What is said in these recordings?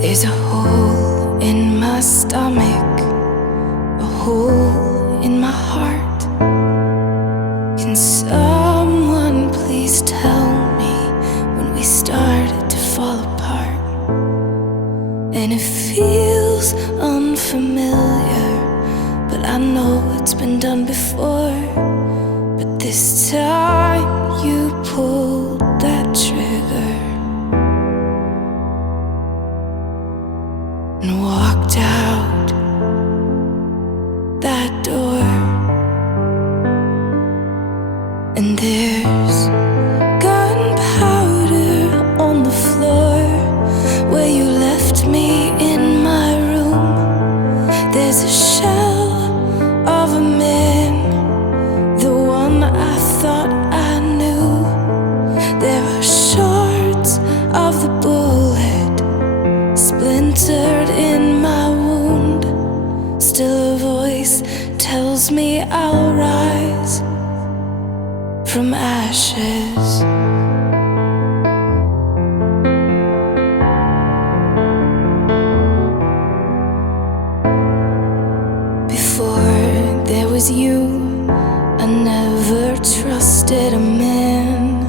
There's a hole in my stomach, a hole in my heart. Can someone please tell me when we started to fall apart? And it feels unfamiliar, but I know it's been done before. But this time you pulled that trigger and walked out that door. And there's gunpowder on the floor where you left me in my room. There's a shell of a man, the one I thought I knew. There are shards of the bullet splintered in my wound. Still a voice tells me I'll rise from ashes. Before there was you, I never trusted a man.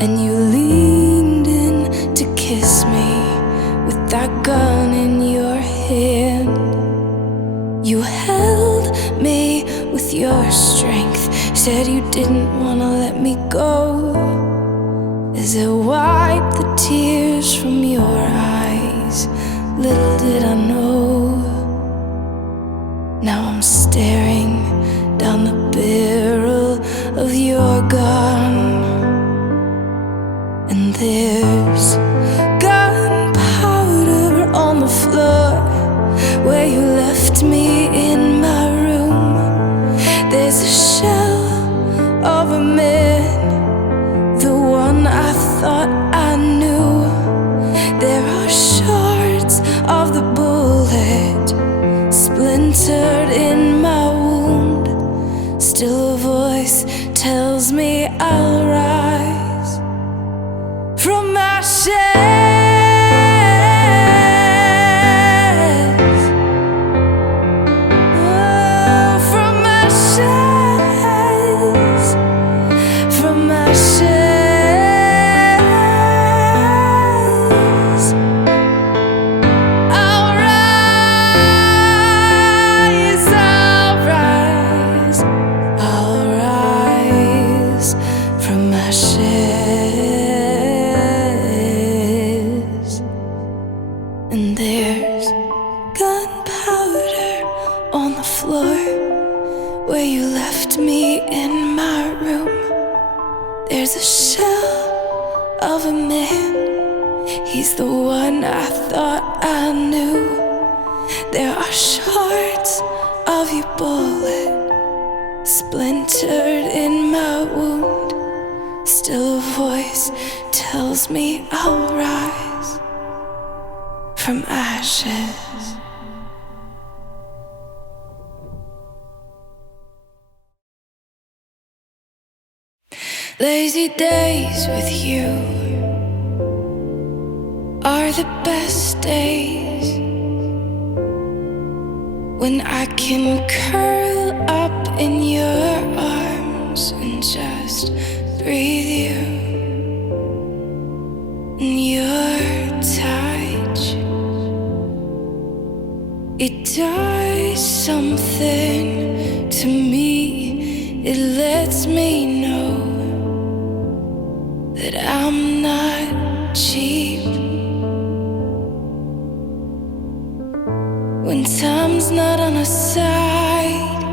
And you leaned in to kiss me with that gun in your hand. You held me with your strength, said you didn't want to let me go. As I wiped the tears from your eyes, little did I know. Now I'm staring down the barrel of your gun, and there's gunpowder on the floor where you left me in my room. There's a shell of a man, the one I thought I knew. There are shards of the bullet splintered in my wound. Still a voice tells me I'll rise from ashes. And there's gunpowder on the floor where you left me in my room. There's a shell of a man, he's the one I thought I knew. There are shards of your bullet splintered in my wound. Still a voice tells me I'll rise from ashes. Lazy days with you are the best days, when I can curl up in your arms and just breathe you in your touch. It does something to me, it lets me know that I'm not cheap. When time's not on our side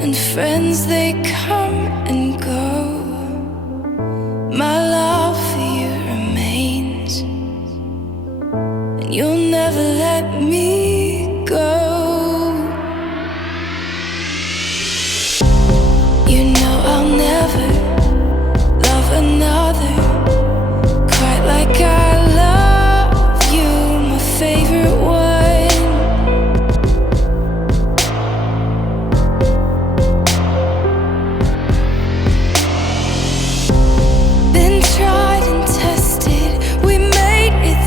and friends they come and go, my love for you remains, and you'll never let me go. You know I'll never love another quite like I love you, my favorite one. Been tried and tested, we made it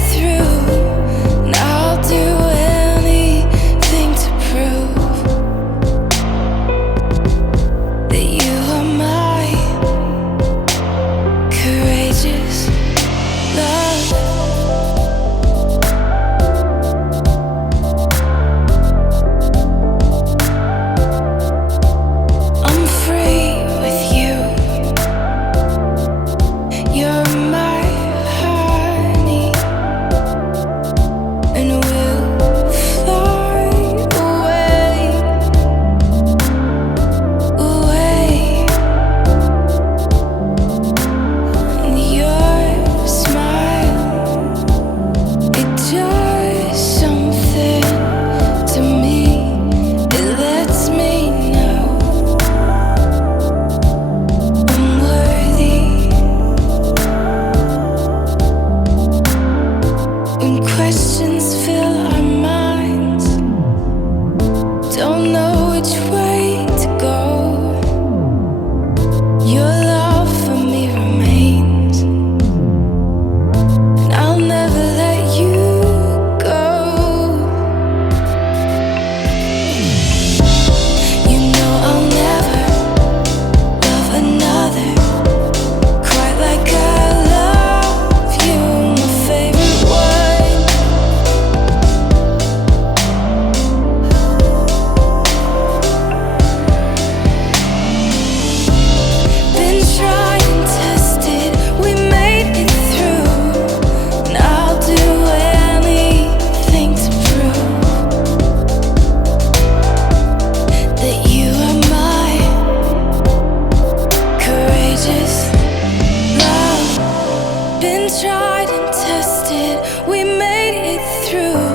been tried and tested, we made it through.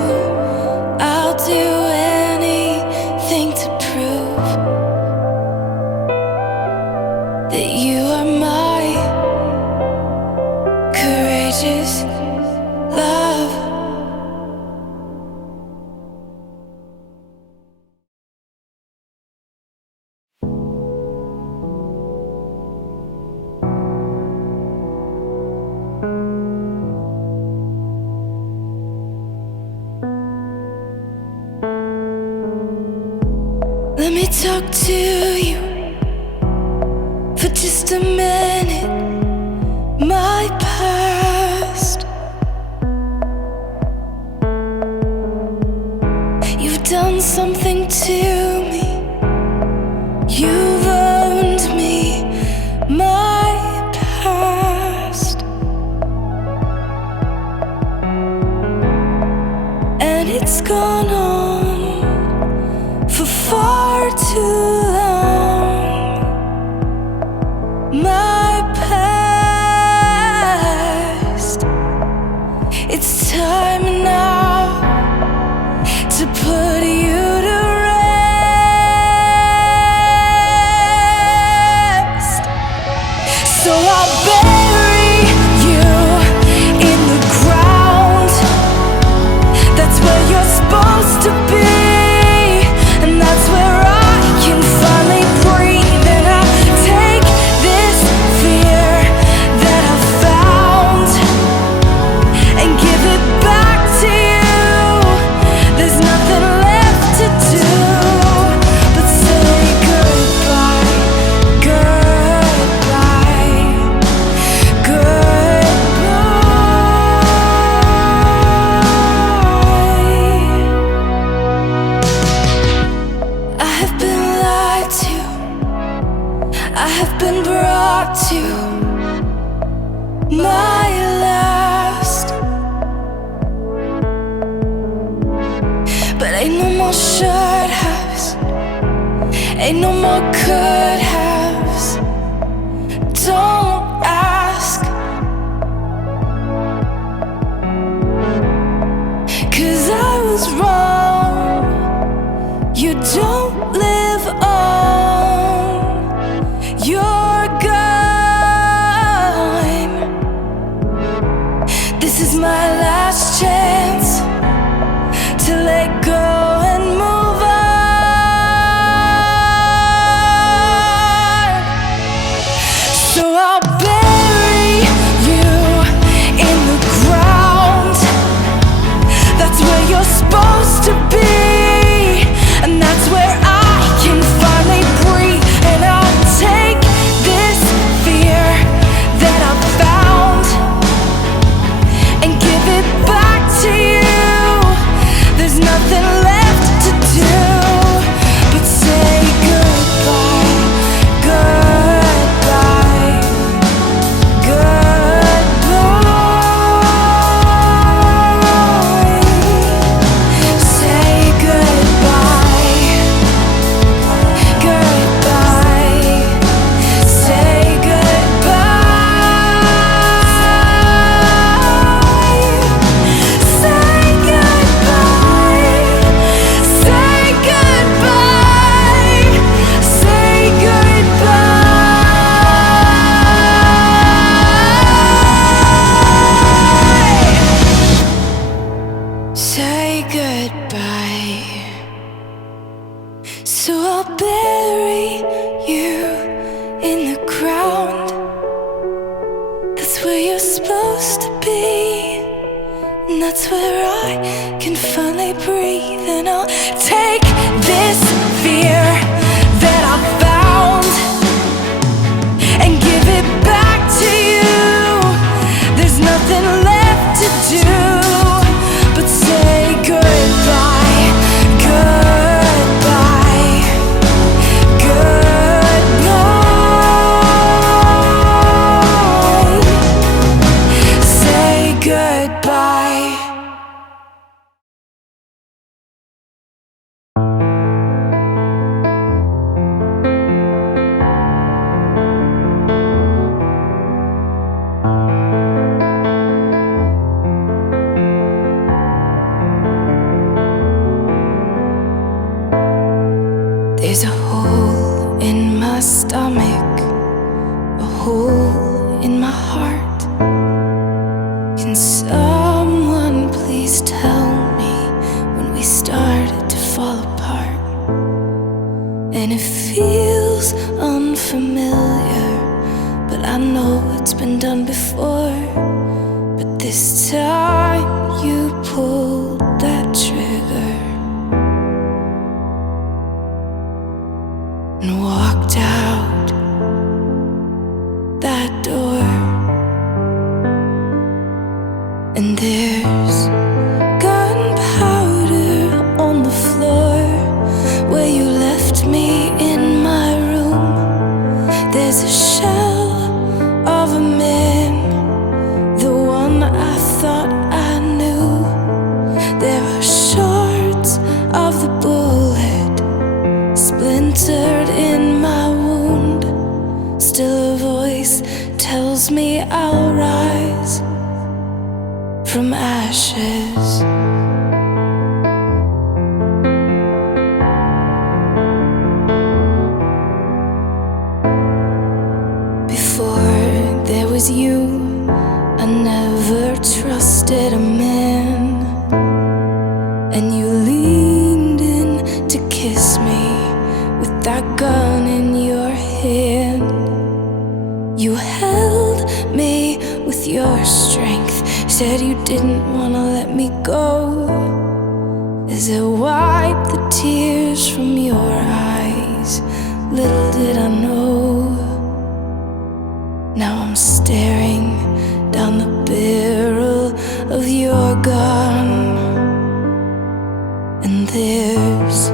I'll do anything to prove that you are my courageous love. Let me talk to you for just a minute. My past, you've done something to me. You've owned me. My past, and it's gone on for far too long. My past, it's time now to put you to rest. So I'll bury you in the ground. That's where you're supposed to be. And that's where I can finally breathe. And I'll take this fear that I found and give it back to you. There's nothing left to do but say goodbye, goodbye, goodbye. I have been lied to, I have been brought to my last. But ain't no more should haves, ain't no more could haves. Don't ask, 'cause I was wrong. You don't live on, you're gone. This is my last chance to let go and move on. So I'll bury you in the ground. That's where you're supposed to be. And that's where I can finally breathe. And I'll take this fear that I found and give it back to you. There's nothing left to do but say goodbye, goodbye, goodbye. Say goodbye, goodbye. Say goodbye. Say goodbye. Say goodbye. Say goodbye. Say goodbye. So I'll bury you in the ground. That's where you're supposed to be. And that's where I can finally breathe. And I'll take this fear that I found and give it back to you. There's nothing left to do but say goodbye, goodbye, goodbye. Say goodbye. There's a hole in my stomach, a hole in my heart. Can someone please tell me when we started to fall apart? And it feels unfamiliar, but I know it's been done before. But this time you pulled that trigger and walked out that door. And there's gunpowder on the floor where you left me in my room. There's a shell of a man, the one I thought I knew. There are shards of the bullet splintered in my wound. Still a voice tells me I'll rise from ashes. Before there was you, I never trusted a man. And you leaned in to kiss me with that gun in your hand. You held me with your strength, said you didn't want to let me go. As I wiped the tears from your eyes, little did I know. Now I'm staring down the barrel of your gun, and there's